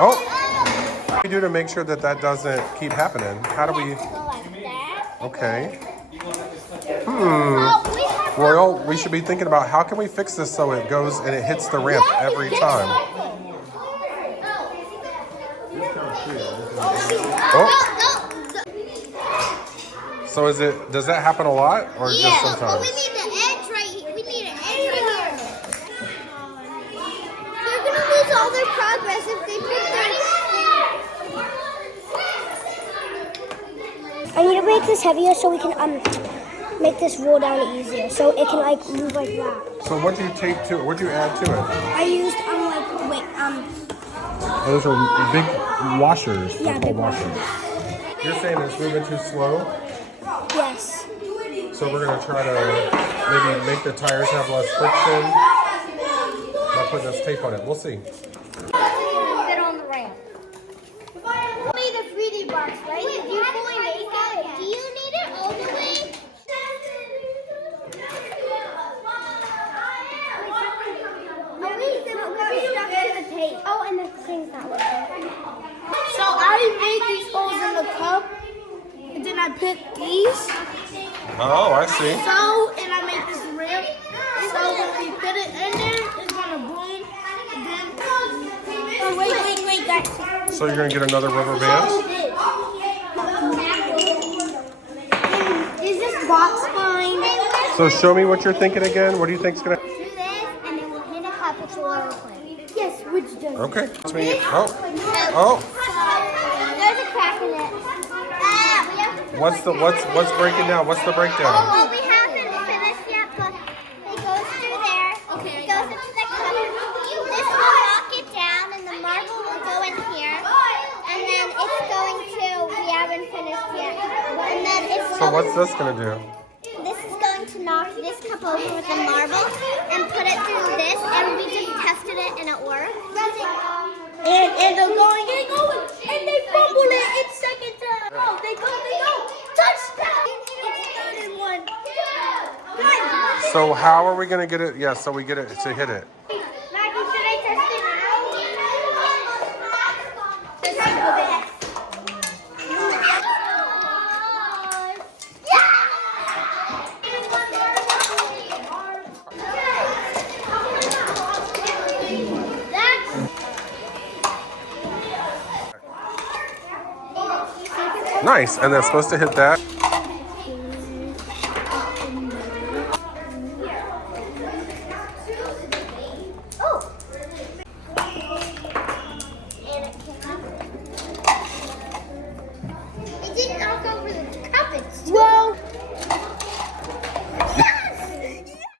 Oh! What do we do to make sure that that doesn't keep happening? How do we... Okay. Royal, we should be thinking about how can we fix this so it goes and it hits the ramp every time. Oh! So does that happen a lot or just sometimes? We need an edge right here. We need an edge right here. They're going to lose all their progress if they put their... I need to make this heavier so we can make this roll down easier. So it can like move like that. So what do you tape to it? What do you add to it? I used Those are big washers. Yeah, big washers. You're saying it's moving too slow? Yes. So we're going to try to maybe make the tires have less friction by putting this tape on it. We'll see. Fit on the ramp. You made a 3D box, right? Did you fully make it? Do you need it all the way? Oh, and the thing's not working. So I made these holes in the cup, and then I put these. Oh, I see. So, and I made this rim. So when we put it in there, it's gonna boom. And then, oh wait, guys. So you're going to get another rubber band? Is this box fine? So show me what you're thinking again. What do you think's going to... Do this, and then we'll hit a cup with the water plane. Yes, which does. Okay. Oh. There's a crack in it. What's breaking down? What's the breakdown? Well, we haven't finished yet, but it goes through there. Okay. It goes into the cup. This will knock it down, and the marble will go in here. And then it's going to, we haven't finished yet. And then it's So what's this going to do? This is going to knock this cup over with a marble and put it through this, and we just tested it and it worked. And they're going, and they fumble it in second time. Oh, they go, touchdown! It's 8 and 1. So how are we going to get it? Yeah, so we get it to hit it. Maggie, should I test it now? Nice. And they're supposed to hit that.